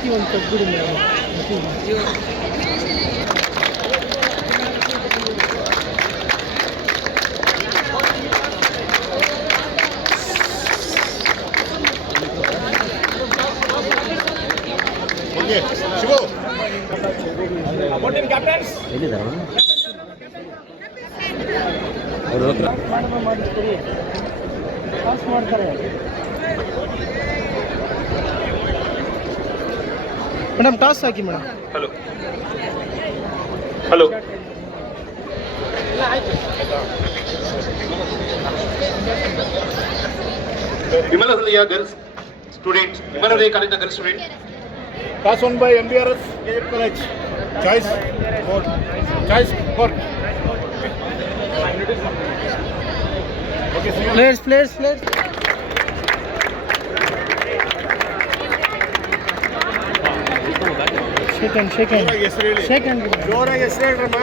Shivu madam toss ಹಾಕಿ madam. Hello hello ವಿಮಲಹಳ್ಳಿಯ girls student, Vimalahalli ಕಾಲೇಜಿನ girls student. Class 1 by MBRS College. Choice court. Choice court. Okay, Players. Shake hand. ಜೋರಾಗಿ ಹೆಸರು ಹೇಳ್ರಮ್ಮ.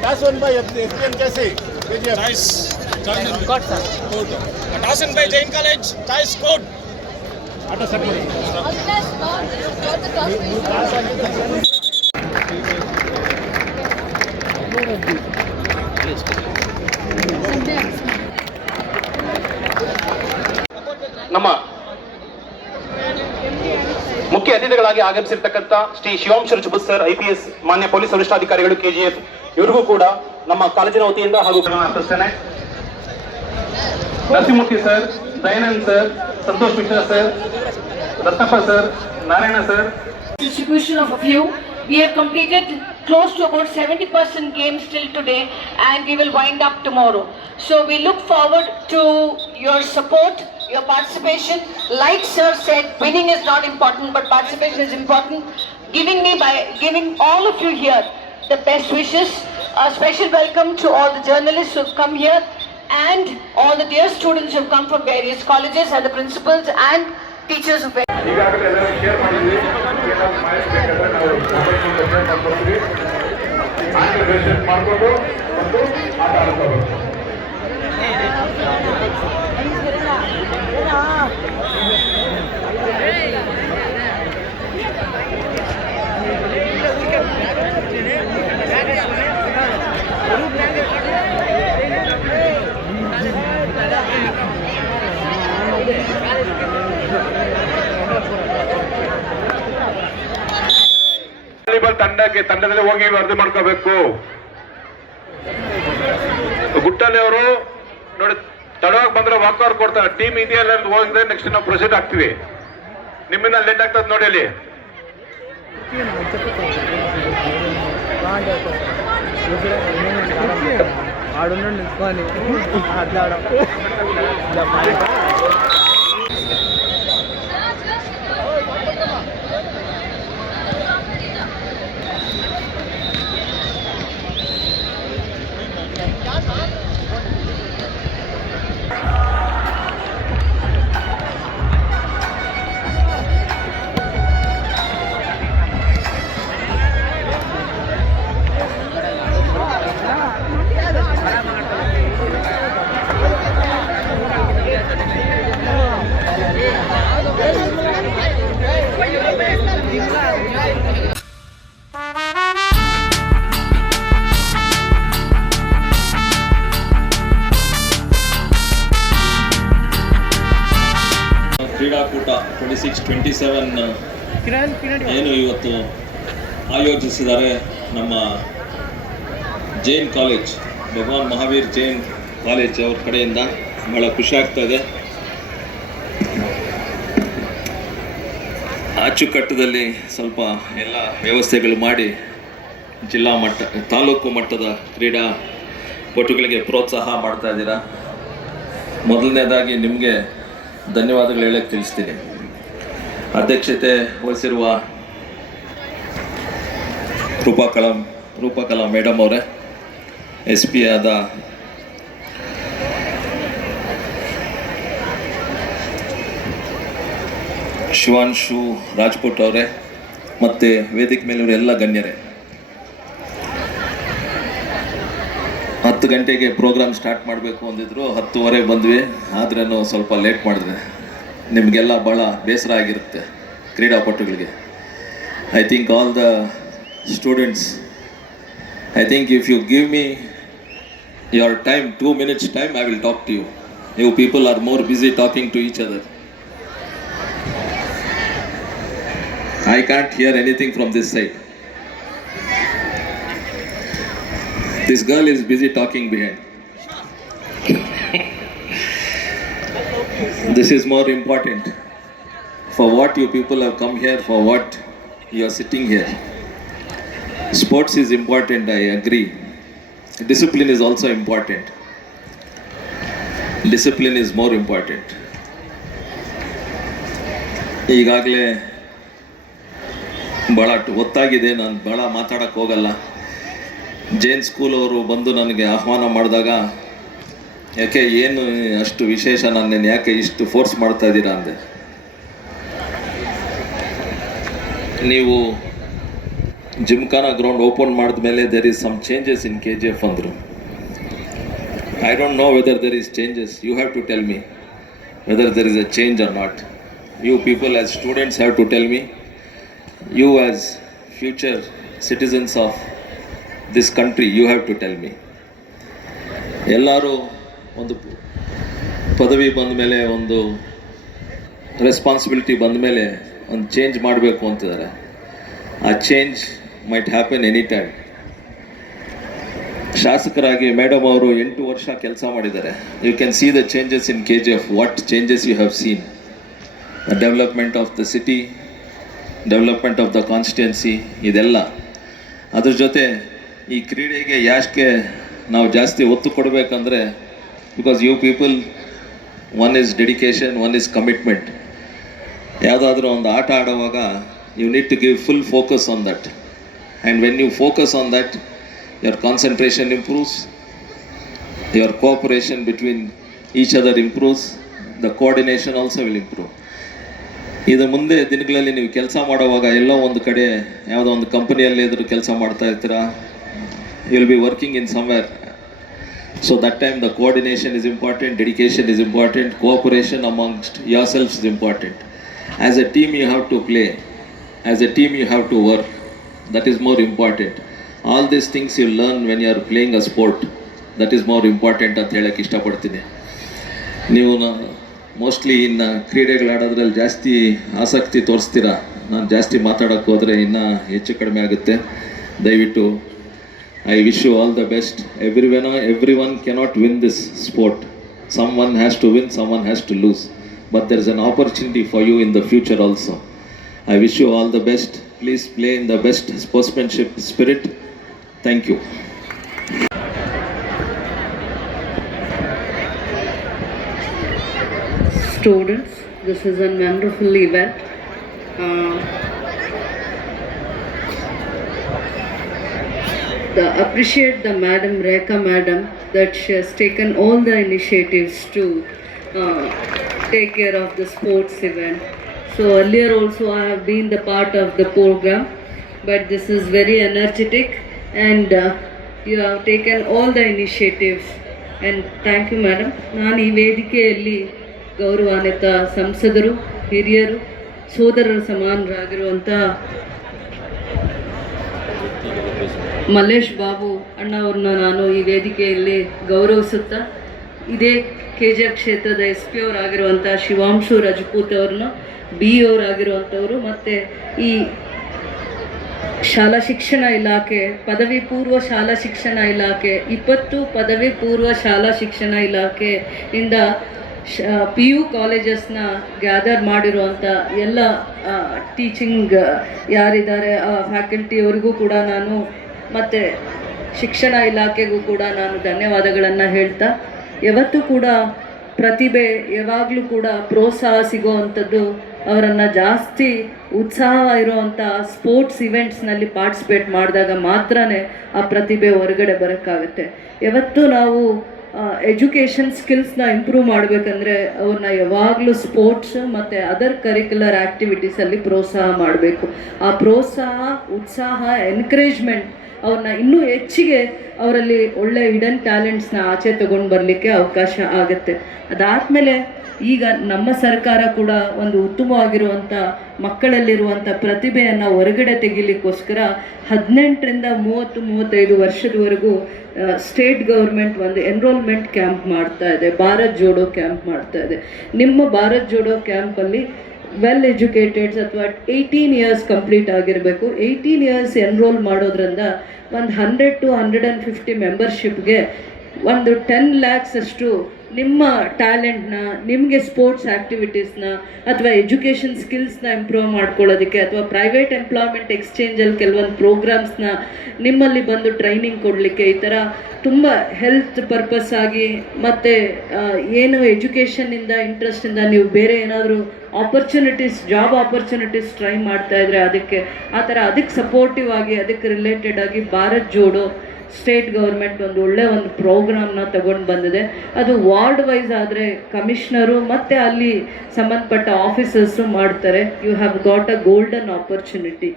Class 1 by SPN कैसे? Choice. Court, sir. Court. Class 1 by Jain College. Choice court. Atta sir. ನಮ್ಮ ಮುಖ್ಯ ಅತಿಥಿಗಳಾಗಿ ಆಗಮಿಸಿರ್ತಕ್ಕಂಥ ಶ್ರೀ ಶಿವಾಂಶ ರುಚುಬುತ್ sir, IPS, ಮಾನ್ಯ police ವರಿಷ್ಠಾಧಿಕಾರಿಗಳು, KGF, ಇವರಿಗೂ ಕೂಡ ನಮ್ಮ ಕಾಲೇಜಿನ ವತಿಯಿಂದ ಹಾಗೂ Narasimhamurthy sir, Dayanand sir, Santosh Mishra sir, Ratnappa sir, Narayana sir. Distribution of a few. We have completed close to about 70% games till today, and we will wind up tomorrow. So we look forward to your support, your participation. Like sir said, winning is not important, but participation is important. Giving all of you here the best wishes. A special welcome to all the journalists who have come here, and all the dear students who have come from various colleges, and the principals and teachers of ಈಗಾಗಲೇ ಎಲ್ಲರೂ share ಮಾಡಿದ್ವಿ. ಏನಾದ್ರು ಮಾಹಿತಿ ಬೇಕಾದ್ರೆ ನಾವು mobile number ಮಾಡ್ಕೊಡ್ತೀವಿ. Online ಮಾಡಿಕೊಂಡು ಮತ್ತು ಆಟ ಆಡ್ಕೋಬೇಕು. ವಾಲಿಬಾಲ್ ತಂಡದಲ್ಲಿ ಹೋಗಿ ವರದಿ ಮಾಡ್ಕೋಬೇಕು. ಗುಟ್ಟಲ್ಲಿ ಅವರು ನೋಡಿ ತಡವಾಗಿ ಬಂದ್ರೆ ವಾಕರ್ ಕೊಡ್ತಾರೆ. ಟೀಮ್ ಇದೆಯಲ್ಲ ಹೋಗಿದ್ರೆ ನೆಕ್ಸ್ಟ್ ನಾವು ಪ್ರೊಸೀಡ್ ಆಗ್ತೀವಿ. ನಿಮ್ಮಿಂದ ಲೇಟ್ ಆಗ್ತದೆ ನೋಡಿ ಅಲ್ಲಿ. ಕ್ರೀಡಾಕೂಟ 26-27 ಏನು ಇವತ್ತು ಆಯೋಜಿಸಿದ್ದಾರೆ ನಮ್ಮ ಜೈನ್ ಕಾಲೇಜ್, ಭಗವಾನ್ ಮಹಾವೀರ್ ಜೈನ್ ಕಾಲೇಜ್ ಅವ್ರ ಕಡೆಯಿಂದ. ಬಹಳ ಖುಷಿ ಆಗ್ತಾ ಇದೆ. ಅಚ್ಚುಕಟ್ಟದಲ್ಲಿ ಸ್ವಲ್ಪ ಎಲ್ಲ ವ್ಯವಸ್ಥೆಗಳು ಮಾಡಿ ಜಿಲ್ಲಾ ಮಟ್ಟ, ತಾಲೂಕು ಮಟ್ಟದ ಕ್ರೀಡಾಪಟುಗಳಿಗೆ ಪ್ರೋತ್ಸಾಹ ಮಾಡ್ತಾ ಇದ್ದೀರಾ. ಮೊದಲನೇದಾಗಿ ನಿಮಗೆ ಧನ್ಯವಾದಗಳು ಹೇಳಕ್ಕೆ ತಿಳಿಸ್ತೀನಿ. ಅಧ್ಯಕ್ಷತೆ ವಹಿಸಿರುವ ರೂಪಕಲಾ ಮೇಡಮ್ ಅವರೇ, SP ಆದ ಶಿವಾಂಶು ರಾಜ್ಪುಟ್ ಅವರೇ, ಮತ್ತು ವೇದಿಕೆ ಮೇಲಿರುವ ಎಲ್ಲ ಗಣ್ಯರೇ, 10 ಗಂಟೆಗೆ ಪ್ರೋಗ್ರಾಮ್ ಸ್ಟಾರ್ಟ್ ಮಾಡಬೇಕು ಅಂದಿದ್ರು, 10:15 ಬಂದ್ವಿ. ಆದ್ರೂ ಸ್ವಲ್ಪ ಲೇಟ್ ಮಾಡಿದ್ರೆ ನಿಮಗೆಲ್ಲ ಭಾಳ ಬೇಸರ ಆಗಿರುತ್ತೆ ಕ್ರೀಡಾಪಟುಗಳಿಗೆ. I think all the students, I think if you give me your time, 2 minutes time, I will talk to you. You people are more busy talking to each other. I can't hear anything from this side. This girl is busy talking behind. This is more important. For what you people have come here, for what you are sitting here. Sports is important, I agree. Discipline is also important. Discipline is more important. ಈಗಾಗಲೇ ಭಾಳ ಹೊತ್ತಾಗಿದೆ, ನಾನು ಭಾಳ ಮಾತಾಡೋಕ್ಕೆ ಹೋಗಲ್ಲ. Jain school ಅವರು ಬಂದು ನನಗೆ ಆಹ್ವಾನ ಮಾಡಿದಾಗ, ಯಾಕೆ ಏನು ಅಷ್ಟು ವಿಶೇಷ, ನನ್ನೇನು ಯಾಕೆ ಇಷ್ಟು ಫೋರ್ಸ್ ಮಾಡ್ತಾ ಇದ್ದೀರಾ ಅಂದೆ. ನೀವು ಜಿಮ್ಖಾನಾ ಗ್ರೌಂಡ್ ಓಪನ್ ಮಾಡಿದ ಮೇಲೆ there is some changes in KGF ಅಂದರು. I don't know whether there is changes. You have to tell me whether there is a change or not. You people as students have to tell me. You as future citizens of this country, you have to tell me. ಎಲ್ಲರೂ ಒಂದು ಪದವಿ ಬಂದ ಮೇಲೆ, ಒಂದು responsibility ಬಂದ ಮೇಲೆ ಒಂದು change ಮಾಡಬೇಕು ಅಂತಿದ್ದಾರೆ. ಆ change might happen any time. ಶಾಸಕರಾಗಿ ಮೇಡಮ್ ಅವರು 8 ವರ್ಷ ಕೆಲಸ ಮಾಡಿದ್ದಾರೆ. You can see the changes in KGF. What changes you have seen. The development of the city, development of the constituency, ಇದೆಲ್ಲ. ಅದ್ರ ಜೊತೆ ಈ ಕ್ರೀಡೆಗೆ ಯಾಕೆ ನಾವು ಜಾಸ್ತಿ ಒತ್ತು ಕೊಡಬೇಕಂದ್ರೆ, because you people, one is dedication, one is commitment. ಯಾವುದಾದ್ರೂ ಒಂದು ಆಟ ಆಡುವಾಗ you need to give full focus on that, and when you focus on that, your concentration improves, your cooperation between each other improves, the coordination also will improve. ಇದು ಮುಂದೆ ದಿನಗಳಲ್ಲಿ ನೀವು ಕೆಲಸ ಮಾಡುವಾಗ ಎಲ್ಲೋ ಒಂದು ಕಡೆ ಯಾವುದೋ ಒಂದು ಕಂಪನಿಯಲ್ಲಿ ಎದುರು ಕೆಲಸ ಮಾಡ್ತಾ ಇರ್ತೀರಾ, you will be working in somewhere. So that time the coordination is important, dedication is important, cooperation amongst yourselves is important. As a team you have to play. As a team you have to work. That is more important. All these things you learn when you are playing a sport. That is more important ಅಂತ ಹೇಳಕ್ಕೆ ಇಷ್ಟಪಡ್ತೀನಿ. ನೀವು mostly ಇನ್ನು ಕ್ರೀಡೆಗಳು ಆಡೋದ್ರಲ್ಲಿ ಜಾಸ್ತಿ ಆಸಕ್ತಿ ತೋರಿಸ್ತೀರಾ. ನಾನು ಜಾಸ್ತಿ ಮಾತಾಡೋಕ್ಕೆ ಹೋದರೆ ಇನ್ನೂ ಹೆಚ್ಚು ಕಡಿಮೆ ಆಗುತ್ತೆ. ದಯವಿಟ್ಟು I wish you all the best. Everyone cannot win this sport. Someone has to win, someone has to lose. But there is an opportunity for you in the future also. I wish you all the best. Please play in the best sportsmanship spirit. Thank you. Students, this is a wonderful event. Appreciate the Madam Rekha Madam that she has taken all the initiatives to take care of the sports event. So earlier also I have been the part of the program, but this is very energetic, and you have taken all the initiatives, and thank you madam. ನಾನು ಈ ವೇದಿಕೆಯಲ್ಲಿ ಗೌರವಾನ್ವಿತ ಸಂಸದರು, ಹಿರಿಯರು, ಸೋದರರ ಸಮಾನರಾಗಿರುವಂಥ ಮಲ್ಲೇಶ್ ಬಾಬು ಅಣ್ಣವ್ರನ್ನ ನಾನು ಈ ವೇದಿಕೆಯಲ್ಲಿ ಗೌರವಿಸುತ್ತಾ, ಇದೇ KGF ಕ್ಷೇತ್ರದ SP ಅವರಾಗಿರುವಂಥ ಶಿವಾಂಶು ರಜಪೂತ್ ಅವ್ರನ್ನ, BE ಅವರಾಗಿರುವಂಥವರು, ಮತ್ತು ಈ ಶಾಲಾ ಶಿಕ್ಷಣ ಇಲಾಖೆ, ಪದವಿ ಪೂರ್ವ ಶಾಲಾ ಶಿಕ್ಷಣ ಇಲಾಖೆ, 20 ಪದವಿ ಪೂರ್ವ ಶಾಲಾ ಶಿಕ್ಷಣ ಇಲಾಖೆಯಿಂದ PU ಕಾಲೇಜಸ್ನ ಗ್ಯಾದರ್ ಮಾಡಿರುವಂಥ ಎಲ್ಲ ಟೀಚಿಂಗ್ ಯಾರಿದ್ದಾರೆ ಆ ಫ್ಯಾಕಲ್ಟಿಯವರಿಗೂ ಕೂಡ ನಾನು, ಮತ್ತು ಶಿಕ್ಷಣ ಇಲಾಖೆಗೂ ಕೂಡ ನಾನು ಧನ್ಯವಾದಗಳನ್ನು ಹೇಳ್ತಾ, ಯಾವತ್ತೂ ಕೂಡ ಪ್ರತಿಭೆ ಯಾವಾಗಲೂ ಕೂಡ ಪ್ರೋತ್ಸಾಹ ಸಿಗೋವಂಥದ್ದು, ಅವರನ್ನು ಜಾಸ್ತಿ ಉತ್ಸಾಹ ಇರುವಂಥ ಸ್ಪೋರ್ಟ್ಸ್ ಇವೆಂಟ್ಸ್ನಲ್ಲಿ ಪಾರ್ಟಿಸಿಪೇಟ್ ಮಾಡಿದಾಗ ಮಾತ್ರ ಆ ಪ್ರತಿಭೆ ಹೊರಗಡೆ ಬರೋಕ್ಕಾಗುತ್ತೆ. ಯಾವತ್ತೂ ನಾವು ಎಜುಕೇಷನ್ ಸ್ಕಿಲ್ಸ್ನ ಇಂಪ್ರೂವ್ ಮಾಡಬೇಕಂದ್ರೆ ಅವ್ರನ್ನ ಯಾವಾಗಲೂ ಸ್ಪೋರ್ಟ್ಸ್ ಮತ್ತು ಅದರ್ ಕರಿಕ್ಯುಲರ್ ಆ್ಯಕ್ಟಿವಿಟೀಸಲ್ಲಿ ಪ್ರೋತ್ಸಾಹ ಮಾಡಬೇಕು. ಆ ಪ್ರೋತ್ಸಾಹ, ಉತ್ಸಾಹ, ಎನ್ಕರೇಜ್ಮೆಂಟ್ ಅವ್ರನ್ನ ಇನ್ನೂ ಹೆಚ್ಚಿಗೆ ಅವರಲ್ಲಿ ಒಳ್ಳೆ ಹಿಡನ್ ಟ್ಯಾಲೆಂಟ್ಸ್ನ ಆಚೆ ತಗೊಂಡು ಬರಲಿಕ್ಕೆ ಅವಕಾಶ ಆಗುತ್ತೆ. ಅದಾದಮೇಲೆ ಈಗ ನಮ್ಮ ಸರ್ಕಾರ ಕೂಡ ಒಂದು ಉತ್ತಮವಾಗಿರುವಂಥ ಮಕ್ಕಳಲ್ಲಿರುವಂಥ ಪ್ರತಿಭೆಯನ್ನು ಹೊರಗಡೆ ತೆಗಿಲಿಕ್ಕೋಸ್ಕರ 18ರಿಂದ 30-35 ವರ್ಷದವರೆಗೂ ಸ್ಟೇಟ್ ಗೌರ್ಮೆಂಟ್ ಒಂದು ಎನ್ರೋಲ್ಮೆಂಟ್ ಕ್ಯಾಂಪ್ ಮಾಡ್ತಾ ಇದೆ, ಭಾರತ್ ಜೋಡೋ ಕ್ಯಾಂಪ್ ಮಾಡ್ತಾ ಇದೆ. ನಿಮ್ಮ ಭಾರತ್ ಜೋಡೋ ಕ್ಯಾಂಪಲ್ಲಿ ವೆಲ್ ಎಜುಕೇಟೆಡ್ಸ್ ಅಥವಾ 18 ಇಯರ್ಸ್ ಕಂಪ್ಲೀಟ್ ಆಗಿರಬೇಕು. 18 ಇಯರ್ಸ್ ಎನ್ರೋಲ್ ಮಾಡೋದ್ರಿಂದ ಒಂದು 100 to 150 ಮೆಂಬರ್ಶಿಪ್ಗೆ ಒಂದು 10 lakhs ಅಷ್ಟು ನಿಮ್ಮ ಟ್ಯಾಲೆಂಟ್ನ, ನಿಮಗೆ ಸ್ಪೋರ್ಟ್ಸ್ ಆ್ಯಕ್ಟಿವಿಟೀಸ್ನ ಅಥವಾ ಎಜುಕೇಷನ್ ಸ್ಕಿಲ್ಸ್ನ ಇಂಪ್ರೂವ್ ಮಾಡ್ಕೊಳ್ಳೋದಕ್ಕೆ ಅಥವಾ ಪ್ರೈವೇಟ್ ಎಂಪ್ಲಾಯ್ಮೆಂಟ್ ಎಕ್ಸ್ಚೇಂಜಲ್ಲಿ ಕೆಲವೊಂದು ಪ್ರೋಗ್ರಾಮ್ಸ್ನ ನಿಮ್ಮಲ್ಲಿ ಬಂದು ಟ್ರೈನಿಂಗ್ ಕೊಡಲಿಕ್ಕೆ, ಈ ಥರ ತುಂಬ ಹೆಲ್ತ್ ಪರ್ಪಸ್ ಆಗಿ ಮತ್ತು ಏನು ಎಜುಕೇಷನ್ನಿಂದ ಇಂಟ್ರೆಸ್ಟಿಂದ ನೀವು ಬೇರೆ ಏನಾದರೂ ಆಪರ್ಚುನಿಟೀಸ್, ಜಾಬ್ ಆಪರ್ಚುನಿಟೀಸ್ ಟ್ರೈ ಮಾಡ್ತಾಯಿದ್ರೆ ಅದಕ್ಕೆ ಸಪೋರ್ಟಿವ್ ಆಗಿ ಅದಕ್ಕೆ ರಿಲೇಟೆಡ್ ಆಗಿ ಭಾರತ್ ಜೋಡೋ ಸ್ಟೇಟ್ ಗೌರ್ಮೆಂಟ್ ಒಂದು ಪ್ರೋಗ್ರಾಮ್ನ ತಗೊಂಡು ಬಂದಿದೆ. ಅದು ವಾರ್ಡ್ ವೈಸ್ ಆದರೆ ಕಮಿಷನರು ಮತ್ತು ಅಲ್ಲಿ ಸಂಬಂಧಪಟ್ಟ ಆಫೀಸರ್ಸು ಮಾಡ್ತಾರೆ. You have got a golden opportunity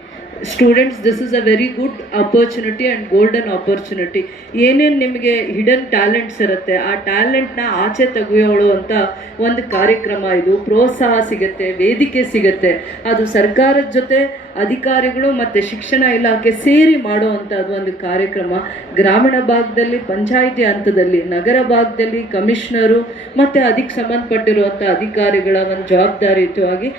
students. This is a very good opportunity and golden opportunity. ಏನೇನು ನಿಮಗೆ ಹಿಡನ್ ಟ್ಯಾಲೆಂಟ್ಸ್ ಇರುತ್ತೆ ಆ ಟ್ಯಾಲೆಂಟ್ನ ಆಚೆ ತೆಗೆಯೋಳು ಅಂತ ಒಂದು ಕಾರ್ಯಕ್ರಮ ಇದು. ಪ್ರೋತ್ಸಾಹ ಸಿಗುತ್ತೆ, ವೇದಿಕೆ ಸಿಗುತ್ತೆ. ಅದು ಸರ್ಕಾರದ ಜೊತೆ ಅಧಿಕಾರಿಗಳು ಮತ್ತು ಶಿಕ್ಷಣ ಇಲಾಖೆ ಸೇರಿ ಮಾಡುವಂಥದ್ದು ಒಂದು ಕಾರ್ಯಕ್ರಮ. ಗ್ರಾಮೀಣ ಭಾಗದಲ್ಲಿ ಪಂಚಾಯಿತಿ ಹಂತದಲ್ಲಿ, ನಗರ ಭಾಗದಲ್ಲಿ ಕಮಿಷನರು ಮತ್ತು ಅದಕ್ಕೆ ಸಂಬಂಧಪಟ್ಟಿರುವಂಥ ಅಧಿಕಾರಿಗಳ ಒಂದು ಜವಾಬ್ದಾರಿಯುತವಾಗಿ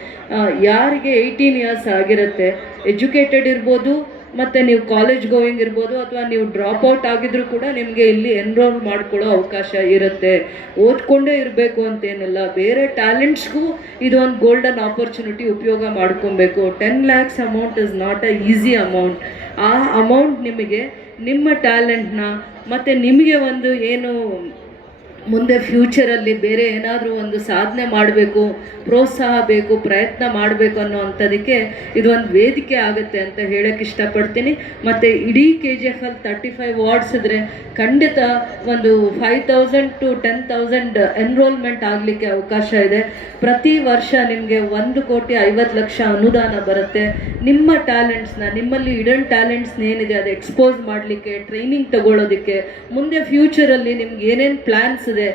ಯಾರಿಗೆ 18 ಇಯರ್ಸ್ ಆಗಿರುತ್ತೆ, ಎಜುಕೇಟೆಡ್ ಇರ್ಬೋದು ಮತ್ತು ನೀವು ಕಾಲೇಜ್ ಗೋಯಿಂಗ್ ಇರ್ಬೋದು ಅಥವಾ ನೀವು ಡ್ರಾಪ್ ಔಟ್ ಆಗಿದ್ರೂ ಕೂಡ ನಿಮಗೆ ಇಲ್ಲಿ ಎನ್ರೋಲ್ ಮಾಡ್ಕೊಳ್ಳೋ ಅವಕಾಶ ಇರುತ್ತೆ. ಓದ್ಕೊಂಡೇ ಇರಬೇಕು ಅಂತೇನಿಲ್ಲ, ಬೇರೆ ಟ್ಯಾಲೆಂಟ್ಸ್ಗೂ ಇದು ಒಂದು ಗೋಲ್ಡನ್ ಆಪರ್ಚುನಿಟಿ ಉಪಯೋಗ ಮಾಡ್ಕೊಬೇಕು. 10 lakhs amount is not a easy amount. ಆ ಅಮೌಂಟ್ ನಿಮಗೆ ನಿಮ್ಮ ಟ್ಯಾಲೆಂಟ್ನ ಮತ್ತು ನಿಮಗೆ ಒಂದು ಏನು ಮುಂದೆ ಫ್ಯೂಚರಲ್ಲಿ ಬೇರೆ ಏನಾದರೂ ಒಂದು ಸಾಧನೆ ಮಾಡಬೇಕು, ಪ್ರೋತ್ಸಾಹ ಬೇಕು, ಪ್ರಯತ್ನ ಮಾಡಬೇಕು ಅನ್ನೋ ಅಂಥದಕ್ಕೆ ಇದು ಒಂದು ವೇದಿಕೆ ಆಗುತ್ತೆ ಅಂತ ಹೇಳೋಕ್ಕೆ ಇಷ್ಟಪಡ್ತೀನಿ. ಮತ್ತು ಇಡೀ KGF 35 ವಾರ್ಡ್ಸ್ ಇದ್ದರೆ ಖಂಡಿತ ಒಂದು 5,000 to 10,000 ಎನ್ರೋಲ್ಮೆಂಟ್ ಆಗಲಿಕ್ಕೆ ಅವಕಾಶ ಇದೆ. ಪ್ರತಿ ವರ್ಷ ನಿಮಗೆ 1,50,00,000 ಅನುದಾನ ಬರುತ್ತೆ. ನಿಮ್ಮ ಟ್ಯಾಲೆಂಟ್ಸ್ನ, ನಿಮ್ಮಲ್ಲಿ ಹಿಡನ್ ಟ್ಯಾಲೆಂಟ್ಸ್ನ ಏನಿದೆ ಅದು ಎಕ್ಸ್ಪೋಸ್ ಮಾಡಲಿಕ್ಕೆ, ಟ್ರೈನಿಂಗ್ ತಗೊಳ್ಳೋದಕ್ಕೆ, ಮುಂದೆ ಫ್ಯೂಚರಲ್ಲಿ ನಿಮ್ಗೆ ಏನೇನು ಪ್ಲ್ಯಾನ್ಸ್ ಇದೆ,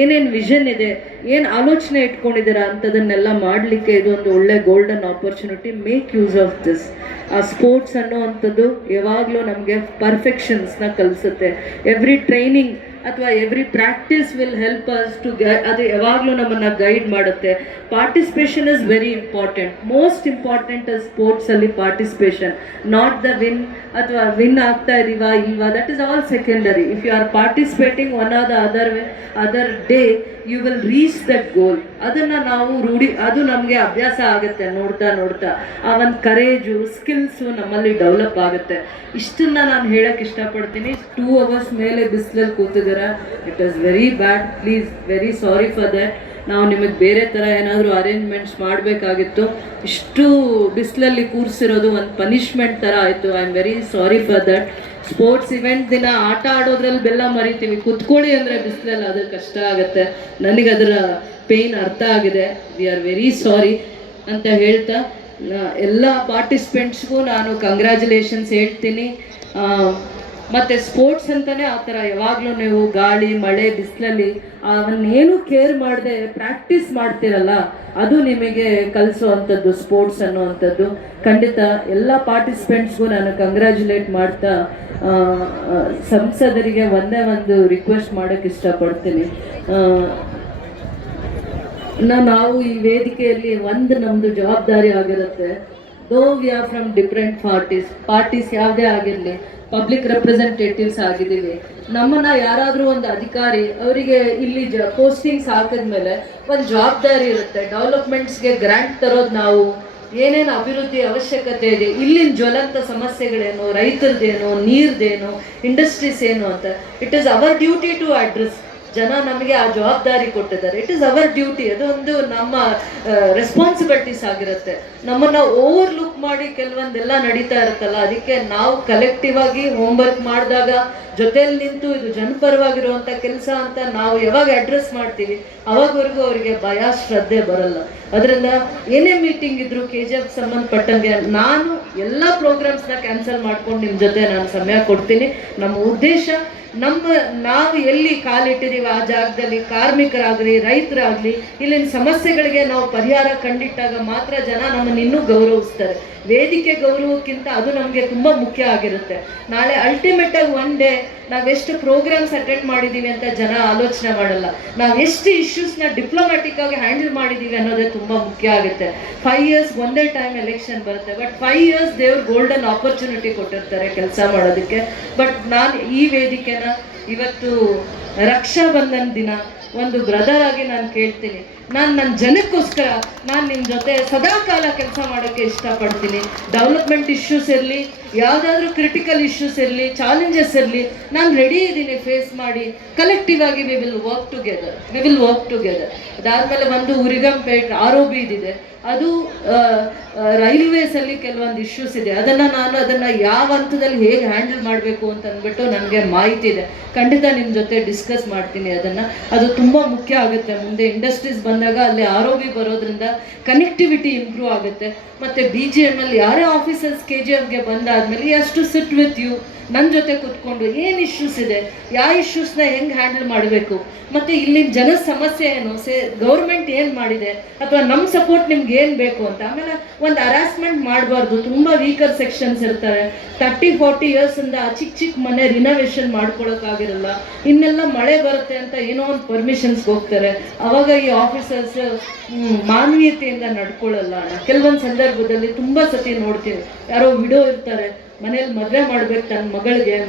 ಏನೇನು ವಿಷನ್ ಇದೆ, ಏನು ಆಲೋಚನೆ ಇಟ್ಕೊಂಡಿದ್ದೀರಾ ಅಂಥದನ್ನೆಲ್ಲ ಮಾಡಲಿಕ್ಕೆ ಇದೊಂದು ಒಳ್ಳೆ golden opportunity. Make use of this. ಆ ಸ್ಪೋರ್ಟ್ಸ್ ಅನ್ನೋವಂಥದ್ದು ಯಾವಾಗಲೂ ನಮಗೆ ಪರ್ಫೆಕ್ಷನ್ಸ್ನ ಕಲಿಸುತ್ತೆ. ಎವ್ರಿ ಟ್ರೈನಿಂಗ್ ಅಥವಾ every practice will help us to ಅದು ಯಾವಾಗಲೂ ನಮ್ಮನ್ನು ಗೈಡ್ ಮಾಡುತ್ತೆ. Participation is very important. Most important ಸ್ಪೋರ್ಟ್ಸಲ್ಲಿ ಪಾರ್ಟಿಸಿಪೇಷನ್, ನಾಟ್ ದ ವಿನ್ ಅಥವಾ ವಿನ್ ಆಗ್ತಾ ಇದ್ದೀವಾ ಇಲ್ವಾ, that is all secondary. If you are participating one or the other day you will reach that goal. ಅದನ್ನು ನಾವು ಅದು ನಮಗೆ ಅಭ್ಯಾಸ ಆಗುತ್ತೆ. ನೋಡ್ತಾ ಆ ಒಂದು ಕರೇಜು, ಸ್ಕಿಲ್ಸು ನಮ್ಮಲ್ಲಿ ಡೆವಲಪ್ ಆಗುತ್ತೆ. ಇಷ್ಟನ್ನು ನಾನು ಹೇಳೋಕ್ಕೆ ಇಷ್ಟಪಡ್ತೀನಿ. 2 hours ಮೇಲೆ ಬಿಸಿಲಲ್ಲಿ ಕೂತಿದ್ದೀರಾ, it is very bad. Please, very sorry for that. ನಾವು ನಿಮಗೆ ಬೇರೆ ಥರ ಏನಾದರೂ ಅರೇಂಜ್ಮೆಂಟ್ಸ್ ಮಾಡಬೇಕಾಗಿತ್ತು. ಇಷ್ಟು ಬಿಸಿಲಲ್ಲಿ ಕೂರಿಸಿರೋದು ಒಂದು ಪನಿಷ್ಮೆಂಟ್ ಥರ ಆಯಿತು. I am very sorry for that. Sports event ದಿನ ಆಟ ಆಡೋದ್ರಲ್ಲಿ ಬೆಲ್ಲ ಮರಿತೀವಿ, ಕುತ್ಕೊಳ್ಳಿ ಅಂದರೆ ಬಿಸಿಲಲ್ಲಿ ಅದು ಕಷ್ಟ ಆಗುತ್ತೆ. ನನಗೆ ಅದರ ಪೇಯ್ನ್ ಅರ್ಥ ಆಗಿದೆ. ವಿ ಆರ್ ವೆರಿ ಸಾರಿ ಅಂತ ಹೇಳ್ತಾ ಎಲ್ಲ ಪಾರ್ಟಿಸಿಪೆಂಟ್ಸ್ಗೂ ನಾನು ಕಂಗ್ರ್ಯಾಚುಲೇಷನ್ಸ್ ಹೇಳ್ತೀನಿ. ಮತ್ತು ಸ್ಪೋರ್ಟ್ಸ್ ಅಂತಲೇ ಆ ಥರ ಯಾವಾಗಲೂ ನೀವು ಗಾಳಿ, ಮಳೆ, ಬಿಸಿಲಲ್ಲಿ ಅವನ್ನೇನು ಕೇರ್ ಮಾಡದೆ ಪ್ರಾಕ್ಟೀಸ್ ಮಾಡ್ತೀರಲ್ಲ, ಅದು ನಿಮಗೆ ಕಲಿಸೋವಂಥದ್ದು ಸ್ಪೋರ್ಟ್ಸ್ ಅನ್ನೋವಂಥದ್ದು. ಖಂಡಿತ ಎಲ್ಲ ಪಾರ್ಟಿಸಿಪೆಂಟ್ಸ್ಗೂ ನಾನು ಕಂಗ್ರ್ಯಾಚುಲೇಟ್ ಮಾಡ್ತಾ ಸಂಸದರಿಗೆ ಒಂದೇ ಒಂದು ರಿಕ್ವೆಸ್ಟ್ ಮಾಡೋಕ್ಕೆ ಇಷ್ಟಪಡ್ತೀನಿ. ನಾವು ಈ ವೇದಿಕೆಯಲ್ಲಿ ಒಂದು ನಮ್ಮದು ಜವಾಬ್ದಾರಿ ಆಗಿರುತ್ತೆ. ದೋ we are from different parties ಯಾವುದೇ ಆಗಿರಲಿ, ಪಬ್ಲಿಕ್ ರೆಪ್ರೆಸೆಂಟೇಟಿವ್ಸ್ ಆಗಿದ್ದೀವಿ. ನಮ್ಮನ್ನು ಯಾರಾದರೂ ಒಂದು ಅಧಿಕಾರಿ ಅವರಿಗೆ ಇಲ್ಲಿ ಪೋಸ್ಟಿಂಗ್ಸ್ ಹಾಕಿದ್ಮೇಲೆ ಒಂದು ಜವಾಬ್ದಾರಿ ಇರುತ್ತೆ. ಡೆವಲಪ್ಮೆಂಟ್ಸ್ಗೆ ಗ್ರ್ಯಾಂಟ್ ತರೋದು ನಾವು, ಏನೇನು ಅಭಿವೃದ್ಧಿ ಅವಶ್ಯಕತೆ ಇದೆ, ಇಲ್ಲಿನ ಜ್ವಲಂತ ಸಮಸ್ಯೆಗಳೇನು, ರೈತರದ್ದೇನು, ನೀರ್ದೇನು, ಇಂಡಸ್ಟ್ರೀಸ್ ಏನು ಅಂತ it is our duty to address. ಜನ ನಮಗೆ ಆ ಜವಾಬ್ದಾರಿ ಕೊಟ್ಟಿದ್ದಾರೆ. It is our duty. ಅದೊಂದು ನಮ್ಮ ರೆಸ್ಪಾನ್ಸಿಬಿಲಿಟೀಸ್ ಆಗಿರುತ್ತೆ. ನಮ್ಮನ್ನು ಓವರ್ಲುಕ್ ಮಾಡಿ ಕೆಲವೊಂದೆಲ್ಲ ನಡೀತಾ ಇರುತ್ತಲ್ಲ, ಅದಕ್ಕೆ ನಾವು ಕಲೆಕ್ಟಿವ್ ಆಗಿ ಹೋಮ್ವರ್ಕ್ ಮಾಡಿದಾಗ ಜೊತೆಯಲ್ಲಿ ನಿಂತು ಇದು ಜನಪರವಾಗಿರುವಂಥ ಕೆಲಸ ಅಂತ ನಾವು ಯಾವಾಗ ಅಡ್ರೆಸ್ ಮಾಡ್ತೀವಿ ಅವಾಗವರೆಗೂ ಅವರಿಗೆ ಭಯ, ಶ್ರದ್ಧೆ ಬರಲ್ಲ. ಅದರಿಂದ ಏನೇ ಮೀಟಿಂಗ್ ಇದ್ದರೂ KGF ಸಂಬಂಧಪಟ್ಟಂಗೆ ನಾನು ಎಲ್ಲ ಪ್ರೋಗ್ರಾಮ್ಸ್ನ ಕ್ಯಾನ್ಸಲ್ ಮಾಡ್ಕೊಂಡು ನಿಮ್ಮ ಜೊತೆ ನಾನು ಸಮಯ ಕೊಡ್ತೀನಿ. ನಮ್ಮ ಉದ್ದೇಶ ನಾವು ಎಲ್ಲಿ ಕಾಲಿಟ್ಟಿದ್ದೀವಿ ಆ ಜಾಗದಲ್ಲಿ ಕಾರ್ಮಿಕರಾಗಲಿ ರೈತರಾಗಲಿ ಇಲ್ಲಿನ ಸಮಸ್ಯೆಗಳಿಗೆ ನಾವು ಪರಿಹಾರ ಕಂಡಿಟ್ಟಾಗ ಮಾತ್ರ ಜನ ನಮ್ಮನ್ನು ಇನ್ನೂ ಗೌರವಿಸ್ತಾರೆ. ವೇದಿಕೆ ಗೌರವಕ್ಕಿಂತ ಅದು ನಮಗೆ ತುಂಬ ಮುಖ್ಯ ಆಗಿರುತ್ತೆ. ನಾಳೆ ಅಲ್ಟಿಮೇಟಾಗಿ ಒನ್ ಡೇ ನಾವೆಷ್ಟು ಪ್ರೋಗ್ರಾಮ್ಸ್ ಅಟೆಂಡ್ ಮಾಡಿದ್ದೀವಿ ಅಂತ ಜನ ಆಲೋಚನೆ ಮಾಡಲ್ಲ, ನಾವು ಎಷ್ಟು ಇಶ್ಯೂಸ್ನ ಡಿಪ್ಲೊಮ್ಯಾಟಿಕ್ ಆಗಿ ಹ್ಯಾಂಡಲ್ ಮಾಡಿದ್ದೀವಿ ಅನ್ನೋದೇ ತುಂಬ ಮುಖ್ಯ ಆಗುತ್ತೆ. 5 years ಒಂದೇ ಟೈಮ್ ಎಲೆಕ್ಷನ್ ಬರುತ್ತೆ, ಬಟ್ 5 years ದೇವ್ರು ಗೋಲ್ಡನ್ ಆಪರ್ಚುನಿಟಿ ಕೊಟ್ಟಿರ್ತಾರೆ ಕೆಲಸ ಮಾಡೋದಕ್ಕೆ. ಬಟ್ ನಾನು ಈ ವೇದಿಕೆನ ಇವತ್ತು ರಕ್ಷಾ ಬಂಧನ್ ದಿನ ಒಂದು ಬ್ರದರ್ ಆಗಿ ನಾನು ಕೇಳ್ತೀನಿ, ನಾನು ನನ್ನ ಜನಕ್ಕೋಸ್ಕರ ನಾನು ನಿಮ್ಮ ಜೊತೆ ಸದಾ ಕಾಲ ಕೆಲಸ ಮಾಡೋಕ್ಕೆ ಇಷ್ಟಪಡ್ತೀನಿ. ಡೆವಲಪ್ಮೆಂಟ್ ಇಶ್ಯೂಸ್ ಇರಲಿ, ಯಾವುದಾದ್ರೂ ಕ್ರಿಟಿಕಲ್ ಇಶ್ಯೂಸ್ ಇರಲಿ, ಚಾಲೆಂಜಸ್ ಇರಲಿ, ನಾನು ರೆಡಿ ಇದ್ದೀನಿ ಫೇಸ್ ಮಾಡಿ. ಕಲೆಕ್ಟಿವ್ ಆಗಿ ವಿ ವಿಲ್ ವರ್ಕ್ ಟುಗೆದರ್. ಅದಾದಮೇಲೆ ಒಂದು ಉರಿಗಂಪೇಟ್ ROB ಇದಿದೆ, ಅದು ರೈಲ್ವೇಸಲ್ಲಿ ಕೆಲವೊಂದು ಇಶ್ಯೂಸ್ ಇದೆ. ಅದನ್ನು ಯಾವ ಹಂತದಲ್ಲಿ ಹೇಗೆ ಹ್ಯಾಂಡಲ್ ಮಾಡಬೇಕು ಅಂತ ಅಂದ್ಬಿಟ್ಟು ನನಗೆ ಮಾಹಿತಿ ಇದೆ. ಖಂಡಿತ ನಿಮ್ಮ ಜೊತೆ ಡಿಸ್ಕಸ್ ಮಾಡ್ತೀನಿ ಅದನ್ನು. ಅದು ತುಂಬ ಮುಖ್ಯ ಆಗುತ್ತೆ. ಮುಂದೆ ಇಂಡಸ್ಟ್ರೀಸ್ ಬಂದಾಗ ಅಲ್ಲಿ ROB ಬರೋದ್ರಿಂದ ಕನೆಕ್ಟಿವಿಟಿ ಇಂಪ್ರೂವ್ ಆಗುತ್ತೆ. ಮತ್ತು BGM ಅಲ್ಲಿ ಯಾರೇ ಆಫೀಸರ್ಸ್ KGFಗೆ ಬಂದಾದ್ಮೇಲೆ ಅಷ್ಟು ಸಿಟ್ ವಿತ್ ಯು, ನನ್ನ ಜೊತೆ ಕೂತ್ಕೊಂಡು ಏನು ಇಶ್ಯೂಸ್ ಇದೆ, ಯಾವ ಇಶ್ಯೂಸ್ನ ಹೆಂಗೆ ಹ್ಯಾಂಡಲ್ ಮಾಡಬೇಕು, ಮತ್ತು ಇಲ್ಲಿನ ಜನ ಸಮಸ್ಯೆ ಏನು, ಗೌರ್ಮೆಂಟ್ ಏನು ಮಾಡಿದೆ, ಅಥವಾ ನಮ್ಮ ಸಪೋರ್ಟ್ ನಿಮ್ಗೆ ಏನು ಬೇಕು ಅಂತ. ಆಮೇಲೆ ಒಂದು ಹರಾಸ್ಮೆಂಟ್ ಮಾಡಬಾರ್ದು. ತುಂಬ ವೀಕರ್ ಸೆಕ್ಷನ್ಸ್ ಇರ್ತಾರೆ. 30-40 yearsಯಿಂದ ಚಿಕ್ಕ ಮನೆ ರಿನೋವೇಷನ್ ಮಾಡ್ಕೊಳಕ್ಕಾಗಿರಲ್ಲ, ಇನ್ನೆಲ್ಲ ಮಳೆ ಬರುತ್ತೆ ಅಂತ ಏನೋ ಒಂದು ಪರ್ಮಿಷನ್ಸ್ಗೆ ಹೋಗ್ತಾರೆ. ಅವಾಗ ಈ ಆಫೀಸರ್ಸ್ ಮಾನವೀಯತೆಯಿಂದ ನಡ್ಕೊಳ್ಳಲ್ಲ. ಕೆಲವೊಂದು ಸಂದರ್ಭದಲ್ಲಿ ತುಂಬ ಸತಿ ನೋಡ್ತೀವಿ, ಯಾರೋ ವಿಡೋ ಇರ್ತಾರೆ, ಮನೇಲಿ ಮದುವೆ ಮಾಡ್ಬೇಕು ತನ್ನ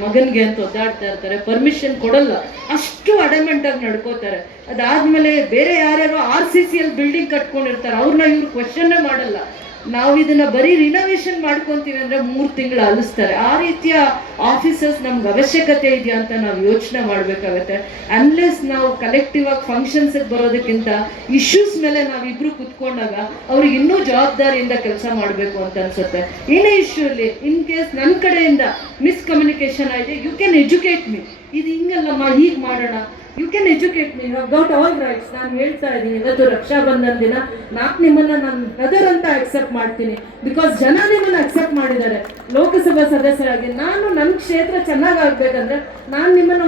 ಮಗನಿಗೆ ಅಂತ ಒದ್ದಾಡ್ತಾ ಇರ್ತಾರೆ, ಪರ್ಮಿಷನ್ ಕೊಡಲ್ಲ, ಅಷ್ಟು ಅಡಮೆಂಟಾಗಿ ನಡ್ಕೋತಾರೆ. ಅದಾದ್ಮೇಲೆ ಬೇರೆ ಯಾರ್ಯಾರೋ RCCL ಬಿಲ್ಡಿಂಗ್ ಕಟ್ಕೊಂಡಿರ್ತಾರೆ, ಅವ್ರನ್ನ ಇವ್ರು ಕ್ವೆಶನ್ನೇ ಮಾಡಲ್ಲ. ನಾವು ಇದನ್ನ ಬರೀ ರಿನೋವೇಷನ್ ಮಾಡ್ಕೊತೀವಿ ಅಂದರೆ 3 ತಿಂಗಳು ಅಲಿಸ್ತಾರೆ. ಆ ರೀತಿಯ ಆಫೀಸರ್ಸ್ ನಮ್ಗೆ ಅವಶ್ಯಕತೆ ಇದೆಯಾ ಅಂತ ನಾವು ಯೋಚನೆ ಮಾಡಬೇಕಾಗತ್ತೆ. ಅನ್ಲೆಸ್ ನಾವು ಕಲೆಕ್ಟಿವ್ ಆಗಿ ಫಂಕ್ಷನ್ಸಿಗೆ ಬರೋದಕ್ಕಿಂತ ಇಶ್ಯೂಸ್ ಮೇಲೆ ನಾವಿಬ್ರು ಕುತ್ಕೊಂಡಾಗ ಅವ್ರಿಗೆ ಇನ್ನೂ ಜವಾಬ್ದಾರಿಯಿಂದ ಕೆಲಸ ಮಾಡಬೇಕು ಅಂತ ಅನ್ಸುತ್ತೆ. ಏನೇ ಇಶ್ಯೂ ಇರಲಿ, ಇನ್ ಕೇಸ್ ನನ್ನ ಕಡೆಯಿಂದ ಮಿಸ್ಕಮ್ಯುನಿಕೇಶನ್ ಆಗಿದೆ, ಯು ಕ್ಯಾನ್ ಎಜುಕೇಟ್ ಮೀ. ಇದು ಹಿಂಗಲ್ಲಮ್ಮ, ಹೀಗೆ ಮಾಡೋಣ, you can educate me, you have got all rights. ನಾನು ಹೇಳ್ತಾ ಇದ್ದೀನಿ, ಇವತ್ತು ರಕ್ಷಾ ಬಂಧನ್ ದಿನ ನಿಮ್ಮನ್ನು ನನ್ನ ಬ್ರದರ್ ಅಂತ ಅಕ್ಸೆಪ್ಟ್ ಮಾಡ್ತೀನಿ. ಬಿಕಾಸ್ ಜನ ನಿಮ್ಮನ್ನು ಅಕ್ಸೆಪ್ಟ್ ಮಾಡಿದ್ದಾರೆ ಲೋಕಸಭಾ ಸದಸ್ಯರಾಗಿ. ನಾನು ನನ್ನ ಕ್ಷೇತ್ರ ಚೆನ್ನಾಗಾಗಬೇಕಂದ್ರೆ ನಾನು ನಿಮ್ಮನ್ನು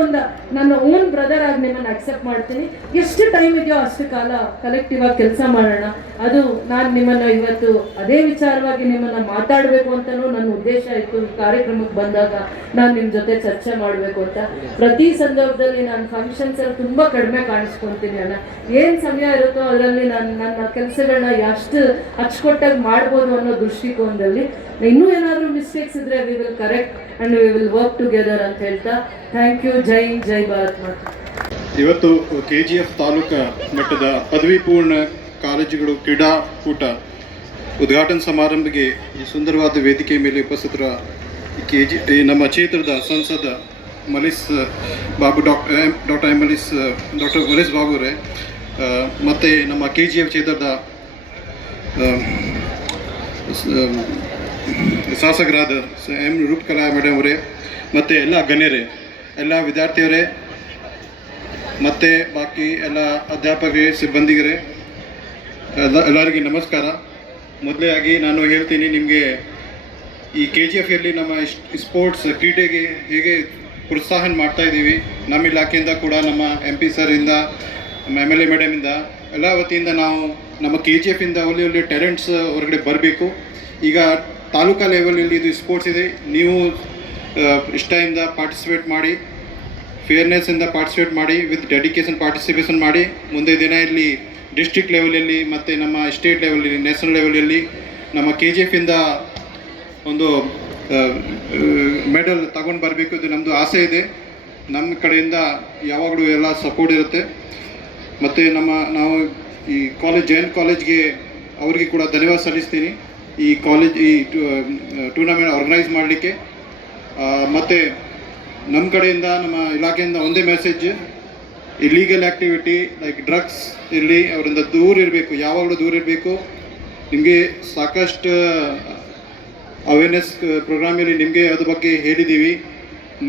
ನನ್ನ ಓನ್ ಬ್ರದರ್ ಆಗಿ ನಿಮ್ಮನ್ನು ಅಕ್ಸೆಪ್ಟ್ ಮಾಡ್ತೀನಿ. ಎಷ್ಟು ಟೈಮ್ ಇದೆಯೋ ಅಷ್ಟು ಕಾಲ ಕಲೆಕ್ಟಿವ್ ಆಗಿ ಕೆಲಸ ಮಾಡೋಣ. ಅದು ನಾನು ನಿಮ್ಮನ್ನು ಇವತ್ತು ಅದೇ ವಿಚಾರವಾಗಿ ನಿಮ್ಮನ್ನು ಮಾತಾಡಬೇಕು ಅಂತಲೂ ನನ್ನ ಉದ್ದೇಶ ಇತ್ತು. ಈ ಕಾರ್ಯಕ್ರಮಕ್ಕೆ ಬಂದಾಗ ನಾನು ನಿಮ್ಮ ಜೊತೆ ಚರ್ಚೆ ಮಾಡಬೇಕು ಅಂತ. ಪ್ರತಿ ಸಂದರ್ಭದಲ್ಲಿ ನಾನು ಫಂಕ್ಷನ್ಸಲ್ಲಿ ತುಂಬ ಕಡಿಮೆ ಕಾಣಿಸ್ಕೊತೀನಿ ಅಣ್ಣ. ಏನು ಸಮಯ ಇರುತ್ತೋ ಅದರಲ್ಲಿ ನಾನು ನನ್ನ ಕೆಲಸಗಳನ್ನ ಎಷ್ಟು ಅಚ್ಚುಕಟ್ಟಾಗಿ ಮಾಡ್ಬೋದು ಅನ್ನೋ ದೃಷ್ಟಿಕೋನದಲ್ಲಿ. ಇನ್ನೂ ಏನಾದರೂ ಮಿಸ್ಟೇಕ್ಸ್ ಇದ್ದರೆ we will correct and we will work together ಅಂತ ಹೇಳ್ತಾ ಥ್ಯಾಂಕ್ ಯು. ಜೈ ಭಾರತ್ ಮಾತಾ. ಇವತ್ತು KGF ತಾಲೂಕಾ ಮಟ್ಟದ ಪದವಿ ಪೂರ್ಣ ಕಾಲೇಜುಗಳು ಕ್ರೀಡಾಕೂಟ ಉದ್ಘಾಟನಾ ಸಮಾರಂಭಕ್ಕೆ ಈ ಸುಂದರವಾದ ವೇದಿಕೆ ಮೇಲೆ ಉಪಸ್ಥಿತರ ನಮ್ಮ ಕ್ಷೇತ್ರದ ಸಂಸದ ಮಲೀಸ್ ಬಾಬು ಡಾಕ್ಟರ್ ಮಲೀಸ್ ಬಾಬು ಅವರೇ, ಮತ್ತು ನಮ್ಮ KGF ಕ್ಷೇತ್ರದ ಶಾಸಕರಾದ M ರೂಪಕಲಾ ಮೇಡಮ್ ಅವರೇ, ಮತ್ತು ಎಲ್ಲ ಗಣ್ಯರೇ, ಎಲ್ಲ ವಿದ್ಯಾರ್ಥಿಯವರೇ, ಮತ್ತು ಬಾಕಿ ಎಲ್ಲ ಅಧ್ಯಾಪಕರೇ, ಸಿಬ್ಬಂದಿಗರೇ, ಎಲ್ಲರಿಗೆ ನಮಸ್ಕಾರ. ಮೊದಲೇ ನಾನು ಹೇಳ್ತೀನಿ ನಿಮಗೆ, ಈ KGFಯಲ್ಲಿ ನಮ್ಮ ಸ್ಪೋರ್ಟ್ಸ್ ಕ್ರೀಡೆಗೆ ಹೇಗೆ ಪ್ರೋತ್ಸಾಹ ಮಾಡ್ತಾ ಇದ್ದೀವಿ. ನಮ್ಮ ಇಲಾಖೆಯಿಂದ ಕೂಡ ನಮ್ಮ MP ಸರಿಂದ, ನಮ್ಮ MLA ಮೇಡಮಿಂದ, ಎಲ್ಲ ವತಿಯಿಂದ ನಾವು ನಮ್ಮ KGFಯಿಂದ ಒಳ್ಳೆ ಟ್ಯಾಲೆಂಟ್ಸ್ ಹೊರಗಡೆ ಬರಬೇಕು. ಈಗ ತಾಲೂಕಾ ಲೆವೆಲಲ್ಲಿ ಇದು ಸ್ಪೋರ್ಟ್ಸ್ ಇದೆ, ನೀವು ಇಷ್ಟದಿಂದ ಪಾರ್ಟಿಸಿಪೇಟ್ ಮಾಡಿ, ಫೇರ್ನೆಸ್ಸಿಂದ ಪಾರ್ಟಿಸಿಪೇಟ್ ಮಾಡಿ, ವಿತ್ ಡೆಡಿಕೇಶನ್ ಪಾರ್ಟಿಸಿಪೇಷನ್ ಮಾಡಿ. ಮುಂದೆ ದಿನ ಇಲ್ಲಿ ಡಿಸ್ಟ್ರಿಕ್ಟ್ ಲೆವೆಲಲ್ಲಿ ಮತ್ತು ನಮ್ಮ ಸ್ಟೇಟ್ ಲೆವೆಲಲ್ಲಿ, ನ್ಯಾಷನಲ್ ಲೆವೆಲಲ್ಲಿ ನಮ್ಮ KGFಯಿಂದ ಒಂದು ಮೆಡಲ್ ತಗೊಂಡು ಬರಬೇಕು. ಇದು ನಮ್ಮದು ಆಸೆ ಇದೆ. ನಮ್ಮ ಕಡೆಯಿಂದ ಯಾವಾಗಲೂ ಎಲ್ಲ ಸಪೋರ್ಟ್ ಇರುತ್ತೆ. ಮತ್ತು ನಾವು ಈ ಜೈನ್ ಕಾಲೇಜ್ಗೆ ಅವರಿಗೆ ಕೂಡ ಧನ್ಯವಾದ ಸಲ್ಲಿಸ್ತೀನಿ, ಈ ಟೂರ್ನಮೆಂಟ್ ಆರ್ಗನೈಸ್ ಮಾಡಲಿಕ್ಕೆ. ಮತ್ತು ನಮ್ಮ ಕಡೆಯಿಂದ, ನಮ್ಮ ಇಲಾಖೆಯಿಂದ ಒಂದೇ message, illegal activity like drugs ಇರಲಿ, ಅವರಿಂದ ದೂರ ಇರಬೇಕು, ಯಾವಾಗಲೂ ದೂರ ಇರಬೇಕು. ನಿಮಗೆ ಸಾಕಷ್ಟು ಅವೇರ್ನೆಸ್ ಪ್ರೋಗ್ರಾಮಲ್ಲಿ ನಿಮಗೆ ಅದ್ರ ಬಗ್ಗೆ ಹೇಳಿದ್ದೀವಿ.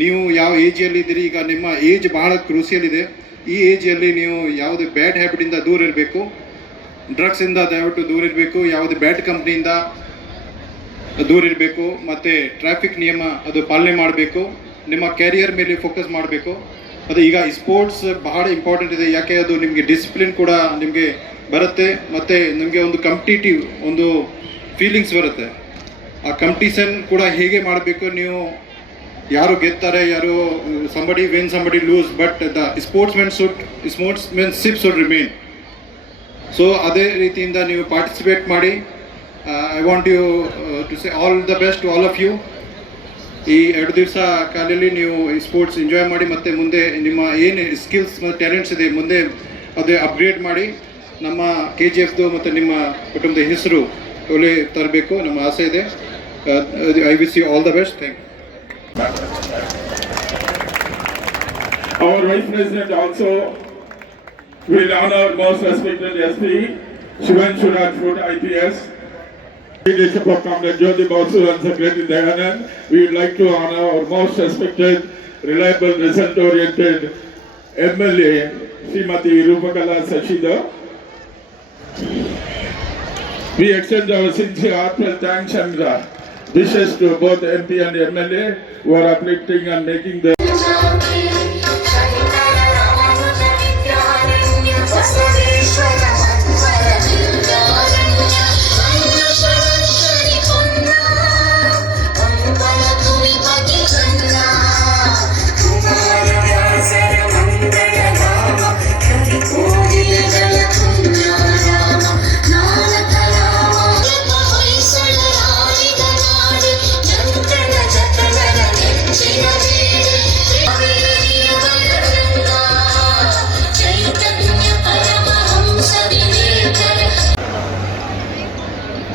ನೀವು ಯಾವ ಏಜಲ್ಲಿ ಇದ್ದೀರಿ, ಈಗ ನಿಮ್ಮ ಏಜ್ ಬಹಳ ಕ್ರೂಸಿಯಲ್ ಇದೆ. ಈ ಏಜಲ್ಲಿ ನೀವು ಯಾವುದೇ ಬ್ಯಾಡ್ ಹ್ಯಾಬಿಟಿಂದ ದೂರ ಇರಬೇಕು, ಡ್ರಗ್ಸಿಂದ ದಯವಿಟ್ಟು ದೂರ ಇರಬೇಕು, ಯಾವುದೇ ಬ್ಯಾಡ್ ಕಂಪ್ನಿಯಿಂದ ದೂರ ಇರಬೇಕು, ಮತ್ತು ಟ್ರಾಫಿಕ್ ನಿಯಮ ಅದು ಪಾಲನೆ ಮಾಡಬೇಕು, ನಿಮ್ಮ ಕ್ಯಾರಿಯರ್ ಮೇಲೆ ಫೋಕಸ್ ಮಾಡಬೇಕು. ಮತ್ತು ಈಗ ಸ್ಪೋರ್ಟ್ಸ್ ಬಹಳ ಇಂಪಾರ್ಟೆಂಟ್ ಇದೆ, ಯಾಕೆ ಅದು ನಿಮಗೆ ಡಿಸಿಪ್ಲಿನ್ ಕೂಡ ನಿಮಗೆ ಬರುತ್ತೆ, ಮತ್ತು ನಿಮಗೆ ಒಂದು ಕಾಂಪಿಟೇಟಿವ್ ಒಂದು ಫೀಲಿಂಗ್ಸ್ ಬರುತ್ತೆ. ಆ ಕಾಂಪಿಟೇಷನ್ ಕೂಡ ಹೇಗೆ ಮಾಡಬೇಕು, ನೀವು ಯಾರು ಗೆತ್ತಾರೆ, ಯಾರು somebody win somebody lose, but the sportsmanship should remain. So ಅದೇ ರೀತಿಯಿಂದ ನೀವು ಪಾರ್ಟಿಸಿಪೇಟ್ ಮಾಡಿ. I want you to say all the best to all of you. ಈ 2 ದಿವಸ ಕಾಲದಲ್ಲಿ ನೀವು ಈ ಸ್ಪೋರ್ಟ್ಸ್ ಎಂಜಾಯ್ ಮಾಡಿ, ಮತ್ತು ಮುಂದೆ ನಿಮ್ಮ ಏನು ಸ್ಕಿಲ್ಸ್ ಮತ್ತು ಟ್ಯಾಲೆಂಟ್ಸ್ ಇದೆ ಮುಂದೆ ಅದೇ ಅಪ್ಗ್ರೇಡ್ ಮಾಡಿ ನಮ್ಮ KGFದು ಮತ್ತು ನಿಮ್ಮ ಕುಟುಂಬದ ಹೆಸರು ಒಳ್ಳೆ ತರಬೇಕು ನಮ್ಮ ಆಸೆ ಇದೆ. I wish you all the best. Thank you. Our Vice President also will honor most respected SP Shivanshu Rajput IPS. Leadership of Comrade Jyoti Basu and Secretary Dayanand, we would like to honor our most respected, reliable, result-oriented MLA, Srimati Rupakala Sachida. We extend our sincere heartfelt thanks and wishes to both MP and MLA who are uplifting and making the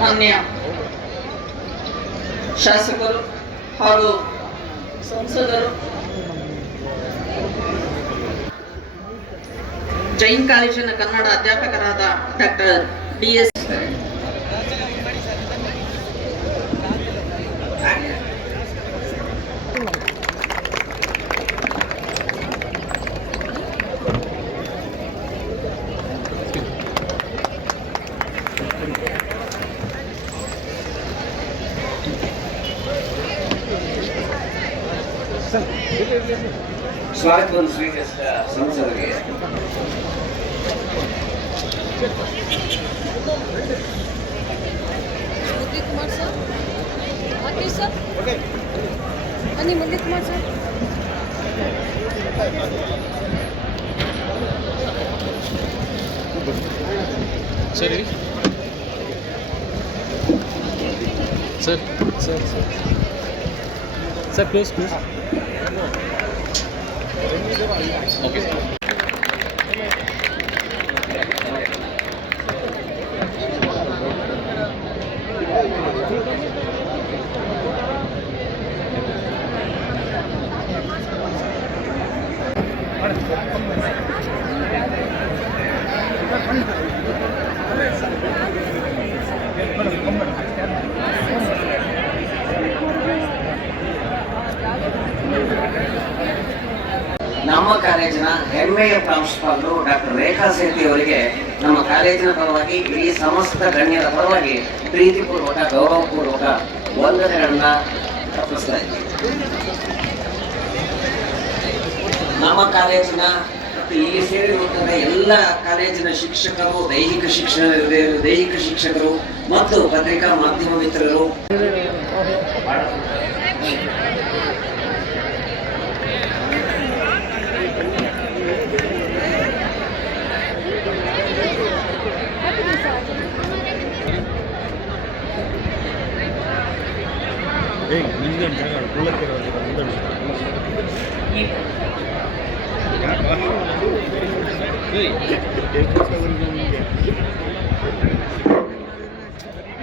ಮಾನ್ಯ ಶಾಸಕರು ಹಾಗೂ ಸಂಸದರು, ಜೈನ್ ಕಾಲೇಜಿನ Kannada ಅಧ್ಯಾಪಕರಾದ doctor DS ಸ್ವಾಗತವನ್ನು ಸ್ವೀಕರಿಸಿದ ಸಂಸದರಿಗೆ Kumar sir, ಹಾಕಿ sir, ಬನ್ನಿ Murali Kumar sir. ಸರಿ sir sir sir sir close close. Okay ನಮ್ಮ ಕಾಲೇಜಿನ ಹೆಮ್ಮೆಯ ಪ್ರಾಂಶುಪಾಲರು ಡಾಕ್ಟರ್ ರೇಖಾ ಸೇಠಿ ಅವರಿಗೆ ನಮ್ಮ ಕಾಲೇಜಿನ ಪರವಾಗಿ ಇಡೀ ಸಮಸ್ತ ಗಣ್ಯರ ಪರವಾಗಿ ಪ್ರೀತಿಪೂರ್ವಕ ಗೌರವಪೂರ್ವಕ ವಂದನೆಗಳನ್ನ ಅರ್ಪಿಸ್ತಾ ಇದ್ದೀವಿ. ನಮ್ಮ ಕಾಲೇಜಿನ ಇಲ್ಲಿ ಸೇರಿರುವಂತಹ ಎಲ್ಲ ಕಾಲೇಜಿನ ಶಿಕ್ಷಕರು, ದೈಹಿಕ ಶಿಕ್ಷಕರು ಮತ್ತು ಪತ್ರಿಕಾ ಮಾಧ್ಯಮ ಮಿತ್ರರು,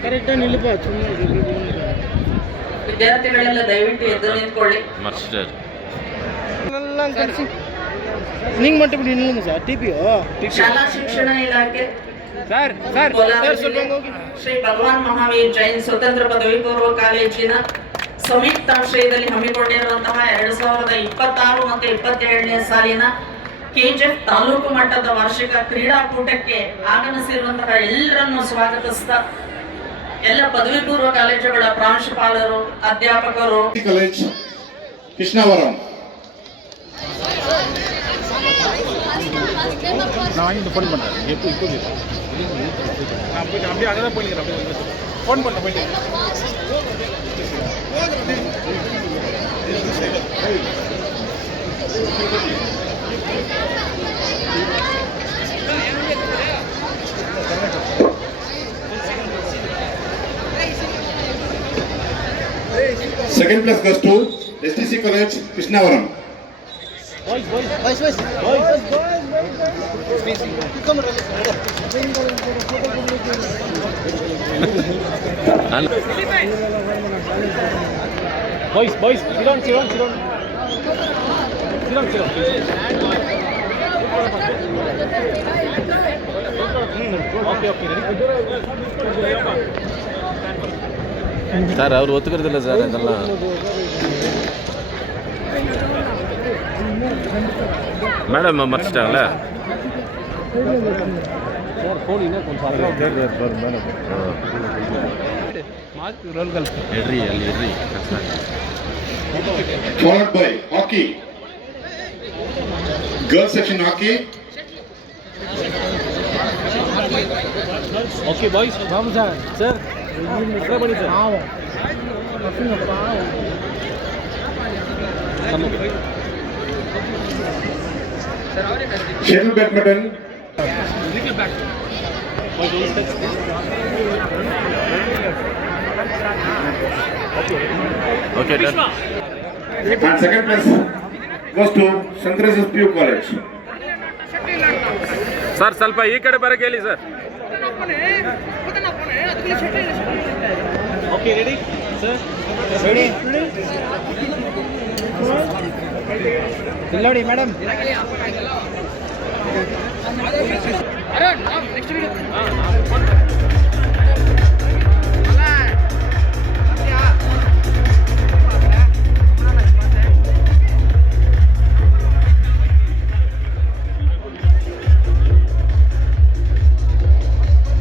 ಕರೆಕ್ಟಾಗಿ ನಿಲ್ಲಪ್ಪ. ವಿದ್ಯಾರ್ಥಿಗಳೆಲ್ಲ ದಯವಿಟ್ಟು ಎದ್ದು ನಿಂತ್ಕೊಳ್ಳಿ. ನಿಂಗೆ ಮಟ್ಟಿಬಿಟ್ಟು ನಿಲ್ಲ ಸರ್. ಶಾಲಾ ಶಿಕ್ಷಣ ಇಲಾಖೆ ಸರ್ ಸರ್ ಶ್ರೀ ಭಗವಾನ್ ಮಹಾವೀರ್ ಜೈನ್ ಸ್ವತಂತ್ರ ಪದವಿ ಪೂರ್ವ ಕಾಲೇಜಿನ ಸಂಯುಕ್ತಾಶ್ರಯದಲ್ಲಿ ಹಮ್ಮಿಕೊಂಡಿರುವಂತಹ 2026 ಮತ್ತು 27ನೇ ಸಾಲಿನ KGF ತಾಲೂಕು ಮಟ್ಟದ ವಾರ್ಷಿಕ ಕ್ರೀಡಾಕೂಟಕ್ಕೆ ಆಗಮಿಸಿರುವಂತಹ ಎಲ್ಲರನ್ನು ಸ್ವಾಗತಿಸ್ತಾ ಎಲ್ಲ ಪದವಿ ಪೂರ್ವ ಕಾಲೇಜುಗಳ ಪ್ರಾಂಶುಪಾಲರು, ಅಧ್ಯಾಪಕರು, ಕಾಲೇಜ್ ಕೃಷ್ಣಾವರಂ. நான் இந்த ஃபோன் பண்ணுறேன் எப்போ இப்போ நான் போயிட்டு அப்படியே அங்கே தான் போயிட்டு ஃபோன் பண்ண போயிட்டு Second place goes to STC College Krishnavaram. Boys, sit on. Okay, sir ಅವ್ರು ಒತ್ತುಕರಿದಿಲ್ಲ ಸರ್ ಅದೆಲ್ಲ. ಮೇಡಮ್ ಮರ್ಚಿட்டாங்களே ಫೋನ್ ಇನ್ನೂ ಇಡ್ರಿ ಅಲ್ಲಿ ಇಡ್ರಿ. Followed by hockey. Girls section hockey. Okay boys Babu sir ಬನ್ನಿ sir. Shuttle badminton. Okay done. And second place goes to St. Teresa's PU College. Sir ಸ್ವಲ್ಪ ಈ ಕಡೆ ಬರಕ್ಕೆ ಹೇಳಿ sir. Okay ready sir ready ನೋಡಿ madam.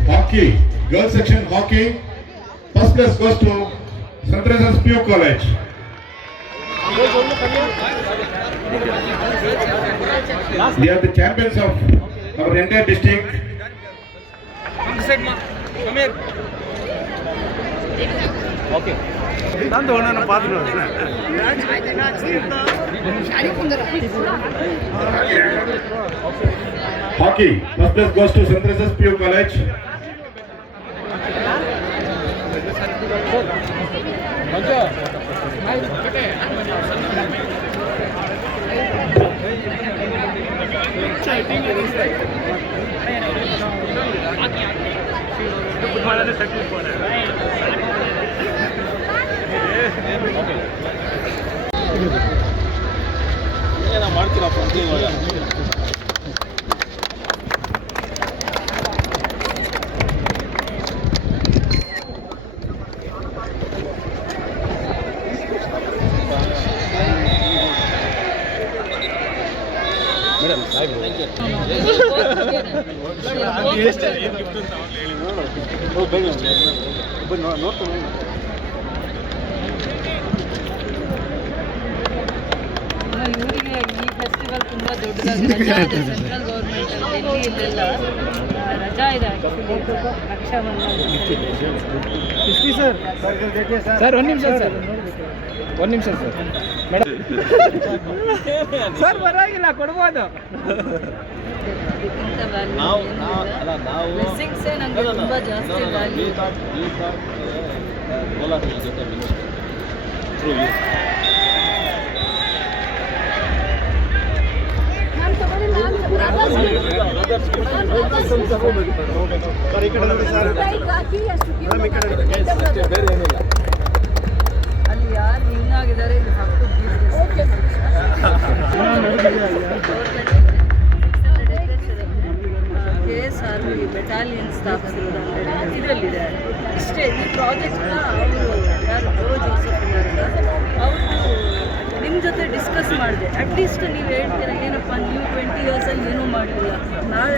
Hockey. Girls section hockey. First place goes to St. Teresa's PU College. They are the champions of our entire district. Okay Hockey. First place goes to St. Teresa's PU College. ಮಾಡ್ತೀರಪ್ಪ ಅಂತ ಇವಾಗ. Madam ಇವರಿಗೆ ಈ festival ತುಂಬ ದೊಡ್ಡದಾಗಿ ರಜಾ ಇದೆ. Central government Delhi ಇಲ್ಲೆಲ್ಲ ರಜಾ ಇದೆ. ಸರ್ ಒಂದು ನಿಮಿಷ ಸರ್ ಮೇಡಮ್ ಸರ್ ಪರವಾಗಿಲ್ಲ ಕೊಡ್ಬೋದು. ಬ್ಲೆಸ್ಸಿಂಗ್ಸೇ ನನಗೆ ತುಂಬ ಜಾಸ್ತಿ ವ್ಯಾಲ್ಯೂ. ಅಲ್ಲಿ ಯಾರು ಹಿಂಗಾಗಿದ್ದಾರೆ ಇದು ಹಕ್ಕು KSR ಬೆಟಾಲಿಯನ್ ಸ್ಥಾಪಿಸಿರೋದು ಇದರಲ್ಲಿದೆ. ಇಷ್ಟೇ ಈ ಪ್ರಾಜೆಕ್ಟ್ನ ಅವರು ಯಾರು ಜೋಸೆಫ್ ಇದ್ದಾರಲ್ಲ ಅವರು ನಿಮ್ಮ ಜೊತೆ ಡಿಸ್ಕಸ್ ಮಾಡಿದೆ. ಅಟ್ಲೀಸ್ಟ್ ನೀವು ಹೇಳ್ತೀರ ಏನಪ್ಪ ನೀವು 20 ಇಯರ್ಸಲ್ಲಿ ಏನೂ ಮಾಡಿಲ್ಲ, ನಾಳೆ